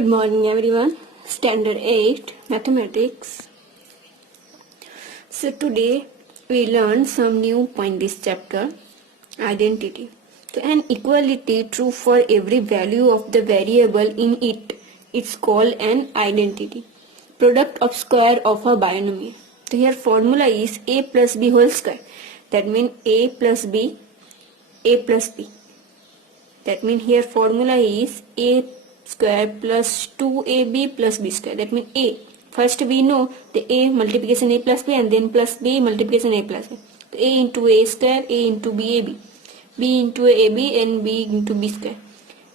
Good morning everyone. Standard 8 Mathematics. So today we learned some new point this chapter, identity. So an equality true for every value of the variable in it. It's called an identity. Product of square of a binomial. So here formula is a plus b whole square. That means a plus b, a plus b. That means here formula is a square plus 2ab plus b square. That means a. First we know the a multiplication a plus b and then plus b multiplication a plus b. So a into a square, a into b ab. B into ab and b into b square.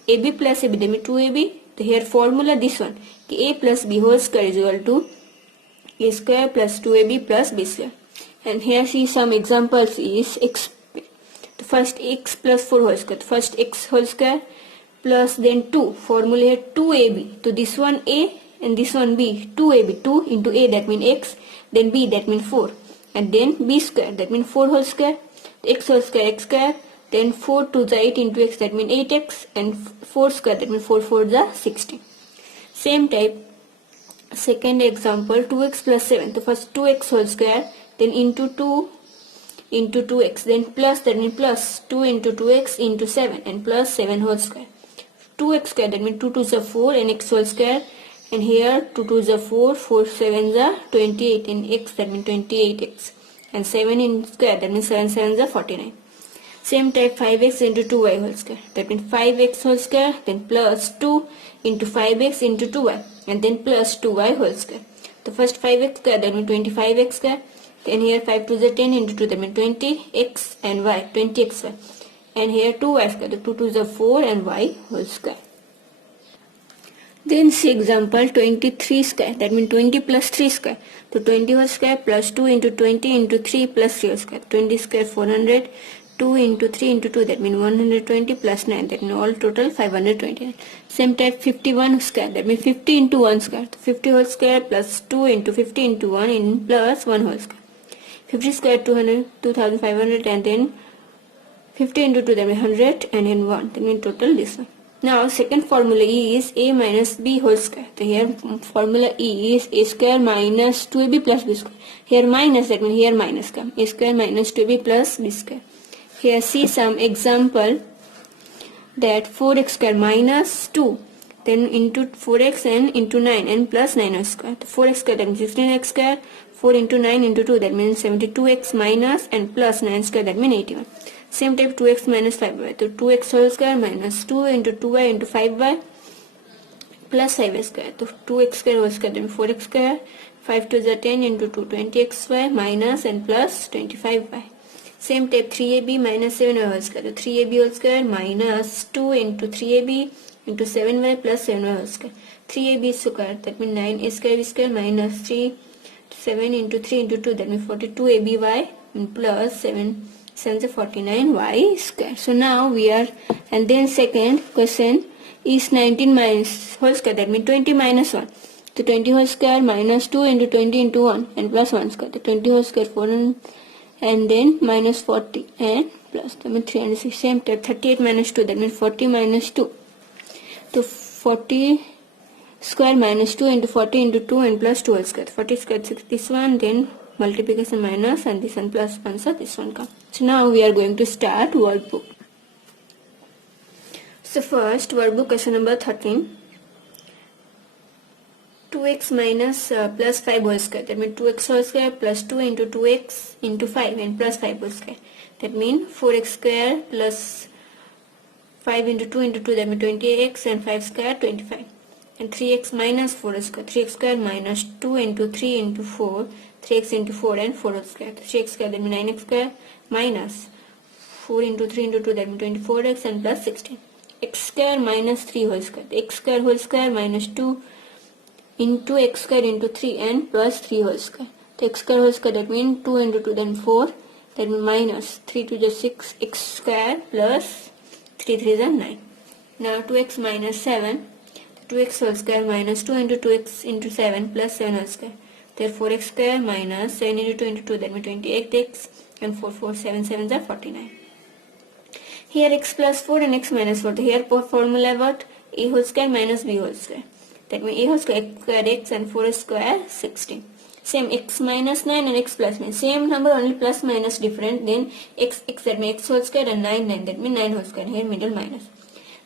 ab plus ab, that means 2ab. So here formula this one. A plus b whole square is equal to a square plus 2ab plus b square. And here see some examples is x. The first x plus 4 whole square. First x whole square plus then 2. Formula here 2ab. So this one a and this one b. 2ab. 2 into a, that means x. Then b, that means 4. And then b square, that means 4 whole square. X whole square, x square. Then 4 to the 8 into x, that means 8x. And 4 square, that means 4 4 the 16. Same type. Second example 2x plus 7. So first 2x whole square. Then into 2 into 2x, then plus, that means plus 2 into 2x into 7 and plus 7 whole square. 2x square, that means 2 to the 4 and x whole square, and here 2 to the 4, 4 7 the 28 and x, that means 28x, and 7 in square, that means 7 7 the 49. Same type 5x into 2y whole square, that means 5x whole square, then plus 2 into 5x into 2y and then plus 2y whole square. The first 5x square, that means 25x square. And here 5 to the 10 into 2, that means 20x and y, 20xy. And here 2y square, the 2 to the 4 and y whole square. Then see example 23 square, that means 20 plus 3 square. So 20 whole square plus 2 into 20 into 3 plus 3 whole square. 20 square 400, 2 into 3 into 2, that means 120 plus 9, that means all total 529. Same type 51 square, that means 50 into 1 square. 50 whole square plus 2 into 50 into 1 in plus 1 whole square. 50 square 200, 2500 and then 50 into 2, that means 100 and then 1, that means total this one. Now second formula is a minus b whole square. So here formula is a square minus 2ab plus b square. Here minus, that means here minus come. A square minus 2ab plus b square. Here see some example that 4x square minus 2. Then into 4x and into 9 and plus 9 square. 4x square, that means 16x square. 4 into 9 into 2, that means 72x minus and plus 9 square, that means 81. Same type 2x minus 5y. So 2x whole square minus 2 into 2y into 5y plus 5y square. So 2x square whole square, that means 4x square. 5 to the 10 into 2, 20xy minus and plus 25y. Same type 3ab minus 7y whole square. So 3ab whole square minus 2 into 3ab into 7y plus 7y whole square. 3ab square, that means 9a square b square minus 3 7 into 3 into 2, that means 42 aby and plus 7 7 49 y square. So now we are, and then second question is 19 minus whole square, that means 20 minus 1. So 20 whole square minus 2 into 20 into 1 and plus 1 square. The 20 whole square 400 and then minus 40 and plus, that means 360. Same type 38 minus 2, that means 40 minus 2. So 40 square minus 2 into 40 into 2 and plus 2 whole square. 40 square 6, this one, then multiplication minus and this one plus 1, so this one comes. So now we are going to start workbook. So first workbook question number 13. 2x minus plus 5 whole square, that means 2x whole square plus 2 into 2x into 5 and plus 5 whole square. That means 4x square plus 5 into 2 into 2, that means 20x and 5 square 25. And 3x minus 4 square, 3x square minus 2 into 3 into 4, 3x into 4 and 4 square. 3x square, that means 9x square minus 4 into 3 into 2, that means 24x and plus 16. X square minus 3 whole square, x square whole square minus 2 into x square into 3 and plus 3 whole square. So x square whole square, that means 2 into 2, then 4, that means minus 3 to the 6, x square plus 3 3 is 9. Now 2x minus 7. 2x whole square minus 2 into 2x into 7 plus 7 whole square. Therefore x square minus 7 into 2 into 2, that means 28x and 4 4 7 7 are 49. Here x plus 4 and x minus 4. Here formula what? A whole square minus b whole square. that means a whole square, x square x and 4 square 16. Same x minus 9 and x plus 9. Same number, only plus minus different. Then x that means x whole square and 9 that means 9 whole square. Here middle minus.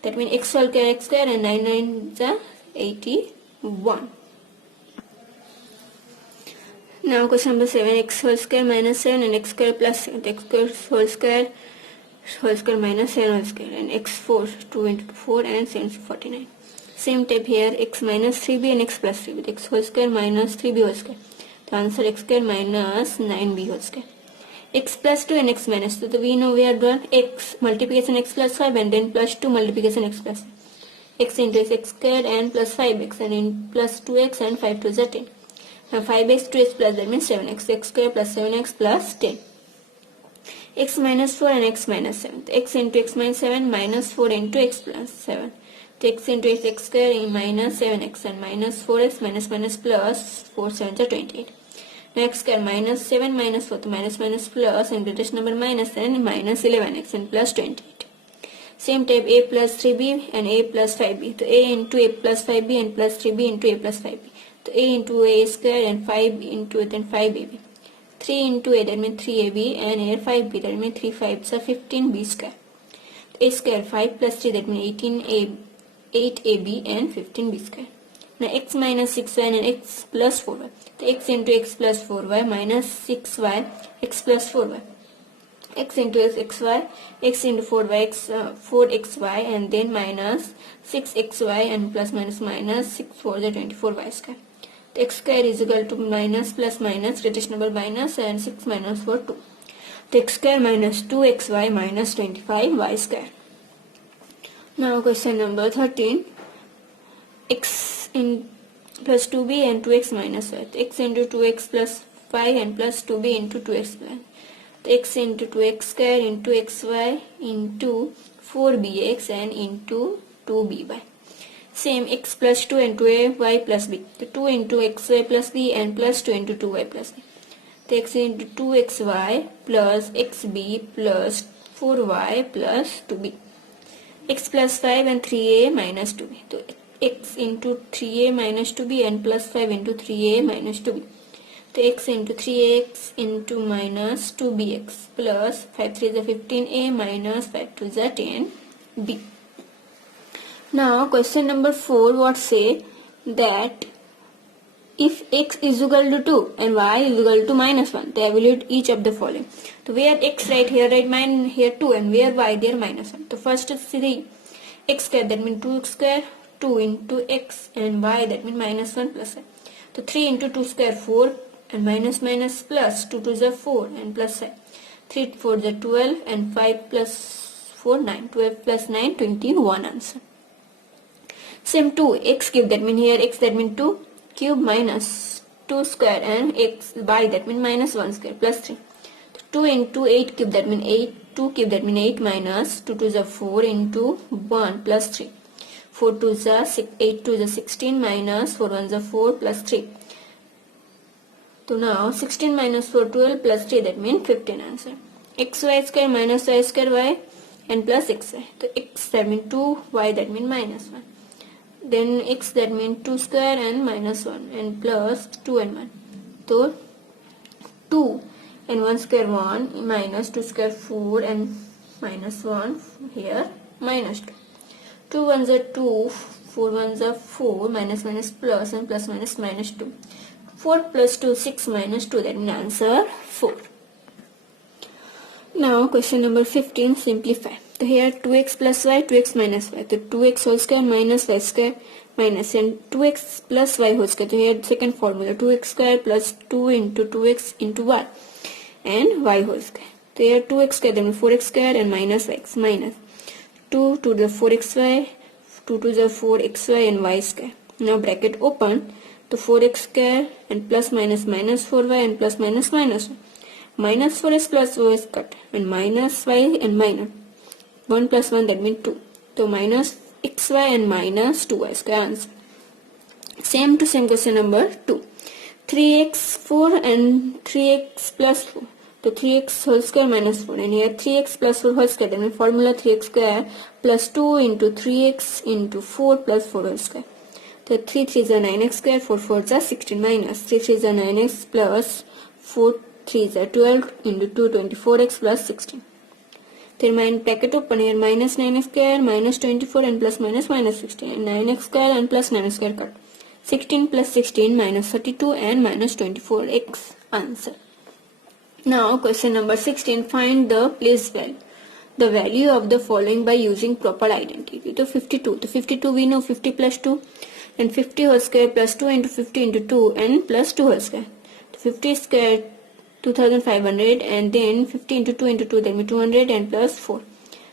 That means x whole square x square and 9 9 is 81. Now question number 7, x whole square minus 7 and x square plus 7. X square whole square minus 7 whole square and x4 2 into 4 and 7 is 49. Same type here, x minus 3b and x plus 3b. X whole square minus 3b whole square. The answer x square minus 9b whole square. X plus 2 and x minus 2. So we know we are done x multiplication x plus 5 and then plus 2 multiplication x plus 5. X into x square and plus 5x and in plus 2x and 5 to is 10. Now 5x 2x plus that means 7x. X square plus 7x plus 10. X minus 4 and x minus 7. X into x minus 7 minus 4 into x plus 7. X into x square in minus 7x and minus 4x minus plus 4 7 is 28. Now x square minus 7 minus 4 minus plus and greatest number minus and minus 11x and plus 28. Same type a plus 3b and a plus 5b. So a into a plus 5b and plus 3b into a plus 5b. So a into a square and 5 into then 5ab. 3 into a that means 3ab and here 5b that means 3 5s are 15b square. A square 5 plus 3 that means 8ab and 15b square. Now x minus 6y and x plus 4y. So x into x plus 4y minus 6y x plus 4y. X into xy, x into 4y, 4xy and then minus 6xy and plus minus 6 4 is 24y square. The x square is equal to minus plus minus greatest number minus and 6 minus 4 2. The x square minus 2xy minus 25y square. Now question number 13. X in plus 2b and 2x minus y. X into 2x plus 5 and plus 2b into 2x plus. X into 2x square into xy into 4bx and into 2by. Same x plus 2 and 2y plus b. The 2 into xy plus b and plus 2 into 2y plus b. The x into 2xy plus xb plus 4y plus 2b. X plus 5 and 3a minus 2b. So x into 3a minus 2b and plus 5 into 3a minus 2b. So x into 3x into minus 2bx plus 5 3 is a 15a minus 5 2 is a 10b. Now question number 4 what say that if x is equal to 2 and y is equal to minus 1, they evaluate each of the following. So where x right here, right mine here 2 and where y there minus 1. So first is 3 x square that means 2x square 2 into x and y that means minus 1 plus 1. So 3 into 2 square 4 and minus plus 2 to the 4 and plus 5. 3 4 the 12 and 5 plus 4 9. 12 plus 9 21 answer. Same 2 x cube that means here x that means 2 cube minus 2 square and x y that means minus 1 square plus 3. 2 into 8 cube that means 8 2 cube that means 8 minus 2 to the 4 into 1 plus 3. 4 to the 6 8 to the 16 minus 4 1 the 4 plus 3. So now 16 minus 4 12 plus 3 that means 15 answer. Xy square minus y square y and plus xy. So x that means 2 y that means minus 1. Then x that means 2 square and minus 1 and plus 2 and 1. So 2 and 1 square 1 minus 2 square 4 and minus 1 here minus 2. 2 ones are 2, 4 ones are 4 minus plus and plus minus 2. 4 plus 2 6 minus 2 that means answer 4. Now question number 15 simplify. So here 2x plus y 2x minus y. So 2x whole square minus y square minus and 2x plus y whole square. So here second formula 2x square plus 2 into 2x into y and y whole square. So here 2x square then 4x square and minus x minus 2 to the 4xy 2 to the 4xy and y square. Now bracket open. To 4x square and plus minus 4y and plus minus 1. Minus 4x plus y is cut and minus y and minus 1 plus 1 that means 2. So minus xy and minus 2y square answer. Same to same question number 2. 3x4 and 3x plus 4. So 3x whole square minus 4 and here 3x plus 4 whole square that means formula 3x square plus 2 into 3x into 4 plus 4 whole square. तो 3 3 is 9x square, 4 4 is 16 minus 3 3 is 9x plus 4 3 is 12 into 2 24x plus 16. Then bracket open here, minus 9x square minus 24 and plus minus minus 16 and 9x square and plus 9x square cut. 16 plus 16 minus 32 and minus 24x answer. Now question number 16, find the place value. The value of the following by using proper identity. So 52. So 52 we know 50 plus 2 and 50 whole square plus 2 into 50 into 2 and plus 2 whole square. So 50 square 2500 and then 50 into 2 into 2 that means 200 and plus 4.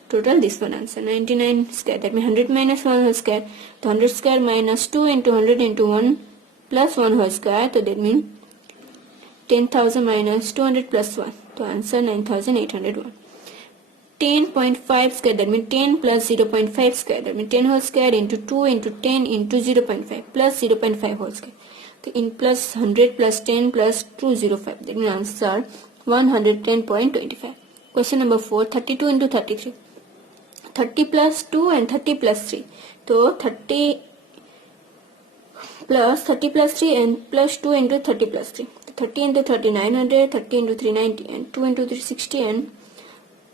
Total this one answer 99 square, that means 100 minus 1 whole square. So 100 square minus 2 into 100 into 1 plus 1 whole square. So that means 10,000 minus 200 plus 1. So answer 9,801. 10.5 square, that means 10 plus 0.5 square, that means 10 whole square into 2 into 10 into 0.5 plus 0.5 whole square. Okay, in plus 100 plus 10 plus 205, that means answer 110.25. Question number 4, 32 into 33. 30 plus 2 and 30 plus 3. So 30 plus 3 and plus 2 into 30 plus 3. 30 into 30 900, 30 into 3 90 and 2 into 3 60 and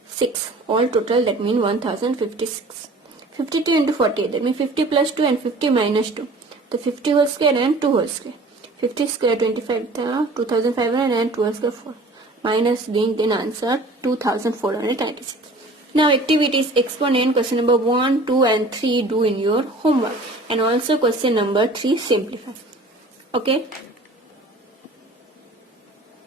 6. All total that means 1056. 52 into 48, that means 50 plus 2 and 50 minus 2. So 50 whole square and 2 whole square. 50 square 25, 2500 and 2 whole square 4. Minus gain, then answer 2496. Now activities exponent, question number 1, 2 and 3 do in your homework. And also question number 3 simplify. Okay.